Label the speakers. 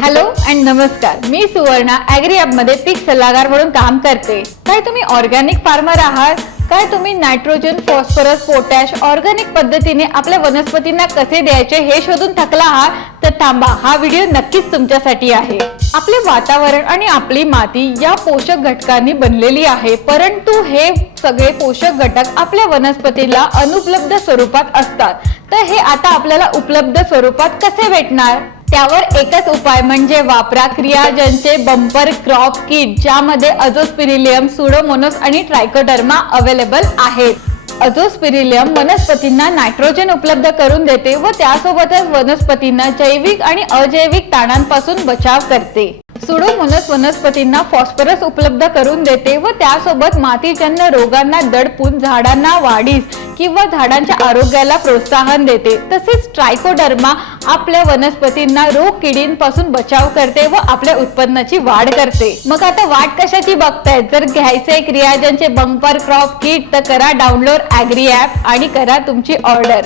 Speaker 1: Hello and नमस्कार. मी Suvarna agree मध्ये पीक सल्लागार म्हणून काम करते. काय तुम्ही ऑर्गॅनिक फार्मर आहात? काय तुम्ही नायट्रोजन फॉस्फरस पोटॅश ऑर्गॅनिक पद्धतीने आपल्या वनस्पतींना कसे द्यायचे हे शोधून थकला आहात? तर थांबा हा व्हिडिओ नक्कीच तुमच्यासाठी आहे. आपले वातावरण आणि आपली माती या पोषक घटकांनी बनलेली आहे परंतु हे सगळे पोषक घटक आपल्या वनस्पतीला अनुपलब्ध स्वरूपात असतात. तर हे आता आपल्याला उपलब्ध स्वरूपात कसे भेटणार? त्यावर एकच उपाय म्हणजे वापरा. क्रियाजनचे बंपर क्रॉप किट ज्यामध्ये अझोस्पिरिलियम सुडोमोनोस आणि ट्रायकोडर्मा अवेलेबल आहेत. अझोस्पिरिलियम वनस्पतींना नायट्रोजन उपलब्ध करून देते व त्यासोबतच वनस्पतींना जैविक आणि अजैविक ताणांपासून बचाव करते. सुडोमोनस वनस्पतींना फॉस्फरस उपलब्ध करून देते व त्यासोबत मातीजन्य रोगांना दडपून झाडांना वाढीस किंवा झाडांच्या आरोग्याला प्रोत्साहन देते. तसेच ट्रायकोडर्मा आपल्या वनस्पतींना रोग किडींपासून बचाव करते व आपल्या उत्पन्नाची वाढ करते. मग आता वाट कशाची बघताय जर घ्यायचंय क्रियाजनचे बंपर क्रॉप किट तर करा डाउनलोड ॲग्री ॲप आणि करा तुमची ऑर्डर.